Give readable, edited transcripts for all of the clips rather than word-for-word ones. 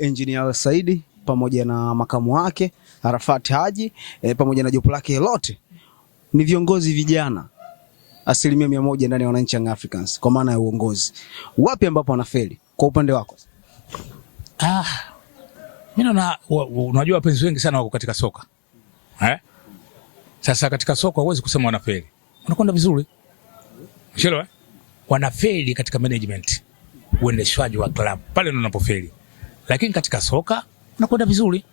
Engineer Saidi pamoja na makamu wake Arafat Haji pamoja na jopo lake lote ni viongozi vijana 100% ndani ya wananchi Young Africans kwa maana ya uongozi. Wapi ambapo wanafeli kwa upande wako? Mimi naona unajua wapenzi wengi sana wako katika soka. Sasa katika soka huwezi kusema wanafeli. Wanakwenda vizuri. Unaelewa? Wanafeli katika management, uendeshwaji wa club. Pale ndo unapofeli. Lakini katika soka wanakwenda vizuri.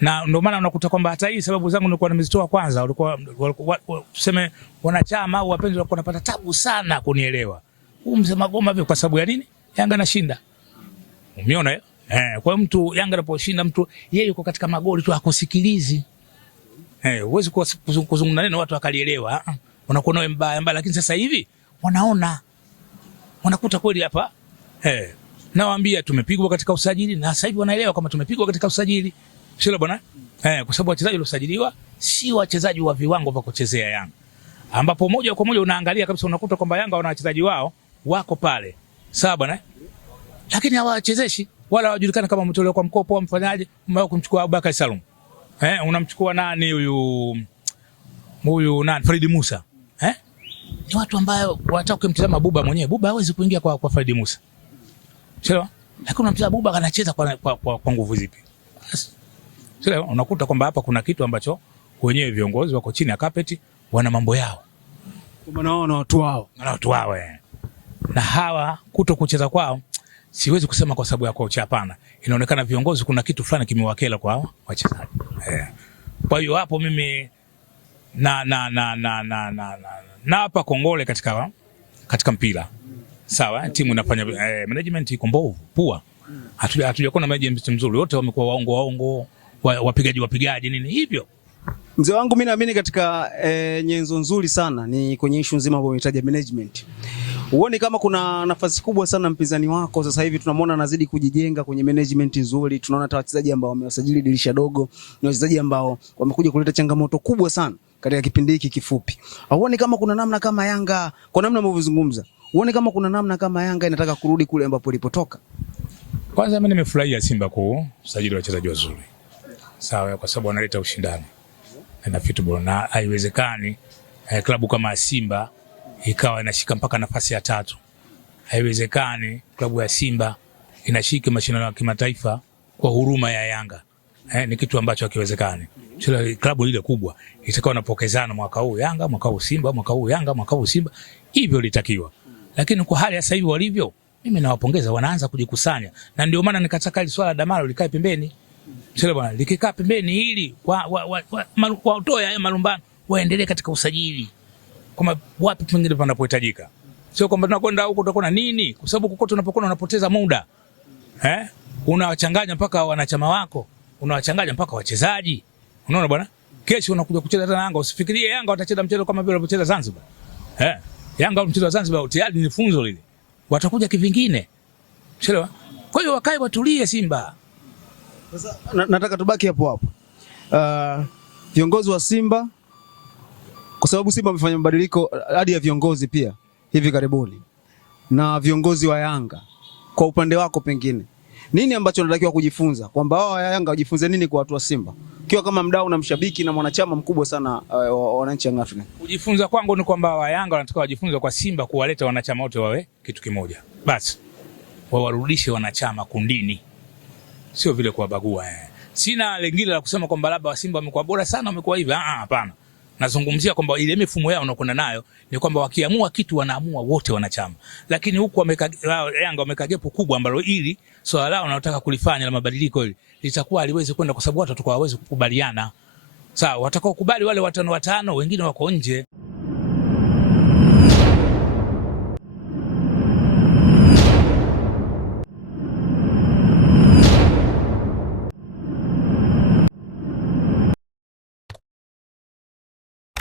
Na ndio maana unakuta kwamba hata hii sababu zangu nilikuwa nimezitoa kwanza, walikuwa tuseme wanachama au wapenzi walikuwa wanapata tabu sana kunielewa. Mzee Magoma vipi kwa sababu ya nini? Yanga anashinda. Umeona? Kwa mtu Yanga anaposhinda mtu yeye yuko katika magoli tu hakusikilizi. Huwezi kuzungumza neno watu wakalielewa. Unakuwa nawe mbaya, lakini sasa hivi wanaona. Wanakuta kweli hapa. Nawaambia tumepigwa katika usajili na sasa hivi wanaelewa kama tumepigwa katika usajili. Sio bwana? Kwa sababu wachezaji waliosajiliwa si wachezaji wa viwango vya kuchezea Yanga. Ambapo moja kwa moja unaangalia kabisa unakuta kwamba Yanga wana wachezaji wao wako pale. Sawa bwana? Lakini hawachezeshi wala hawajulikana kama mtolewa kwa mkopo au mfanyaje, mmao kumchukua Abubakar Salum. Unamchukua nani huyu nani Fred Musa. Ni watu ambao wanataka kumtazama Buba mwenyewe. Buba hawezi kuingia kwa Fred Musa. Sio? Lakini unamtazama Buba anacheza kwa nguvu zipi? Sio, unakuta kwamba hapa kuna kitu ambacho wenyewe viongozi wako chini ya carpet wana mambo yao. Kwa maana wao na watu wao. Na watu wao. Na hawa kuto kucheza kwao siwezi kusema kwa sababu ya kocha, hapana. Inaonekana viongozi kuna kitu fulani kimewakela kwa wachezaji. Kwa hiyo hapo mimi na hapa kongole katika mpira. Sawa, timu inafanya management iko mbovu, pua. Hatujakuwa na management mzuri. Wote wamekuwa waongo, wapigaji nini hivyo. Mzee wangu mimi naamini katika nyenzo nzuri sana ni kwenye issue nzima ambayo unahitaji management. Uone kama kuna nafasi kubwa sana mpinzani wako sasa hivi tunamwona anazidi kujijenga kwenye management nzuri. Tunaona hata wachezaji ambao wamewasajili dirisha dogo ni wachezaji ambao wamekuja kuleta changamoto kubwa sana katika kipindi hiki kifupi. Uone kama kuna namna kama Yanga, kwa namna mnavyozungumza, uone kama kuna namna kama Yanga inataka kurudi kule ambapo ilipotoka. Kwanza mimi nimefurahia Simba kusajili wachezaji wazuri. Sawa, kwa sababu wanaleta ushindani na football, na haiwezekani klabu kama Simba ikawa inashika mpaka nafasi ya 3. Haiwezekani klabu ya Simba inashika mashindano ya kimataifa kwa huruma ya Yanga. Ni kitu ambacho hakiwezekani. Sio klabu ile kubwa itakuwa inapokezana mwaka huu Yanga, mwaka huu Simba, mwaka huu Yanga, mwaka huu Simba. Hivyo litakiwa. Lakini kwa hali sasa hivi walivyo, mimi nawapongeza, wanaanza kujikusanya. Na ndio maana nikataka ile swala Damaro likae pembeni. Sio bwana, likikaa pembeni ili watoe haya malumbano waendelee katika usajili. Kama wapi pengine panapohitajika. Sio kwamba tunakwenda huko tutakuwa nini? Kwa sababu kokote unapokuwa unapoteza muda. Unawachanganya mpaka wanachama wako, unawachanganya mpaka wachezaji. Unaona bwana? Kesho unakuja kucheza tena Yanga, usifikirie Yanga watacheza mchezo kama vile walipocheza Zanzibar. Yanga mchezo wa Zanzibar tayari ni funzo lile. Watakuja kivingine. Sio? Kwa hiyo wakae watulie Simba. Sasa nataka tubaki hapo. Viongozi wa Simba, kwa sababu Simba wamefanya mabadiliko hadi ya viongozi pia hivi karibuni, na viongozi wa Yanga, kwa upande wako pengine nini ambacho unatakiwa kujifunza, kwamba wao Yanga wajifunze nini kwa watu wa Simba, kiwa kama mdau na mshabiki na mwanachama mkubwa sana wa wananchi Young Africans? Kujifunza kwangu ni kwamba wa Yanga wanataka wajifunze kwa Simba kuwaleta wanachama wote wawe kitu kimoja. Basi wawarudishe wanachama kundini, sio vile kuwabagua. Sina lingine la kusema kwamba labda wa Simba wamekuwa bora sana, wamekuwa hivi. Hapana. Nazungumzia kwamba ile mifumo yao unakwenda nayo ni kwamba wakiamua kitu wanaamua wote wanachama. Lakini huku Yanga wameka gepo kubwa ambalo ili swala lao wanataka kulifanya la mabadiliko hili litakuwa aliwezi kwenda kwa sababu watu watakuwa hawezi kukubaliana. Sawa, watakao kubali wale watano wengine wako nje.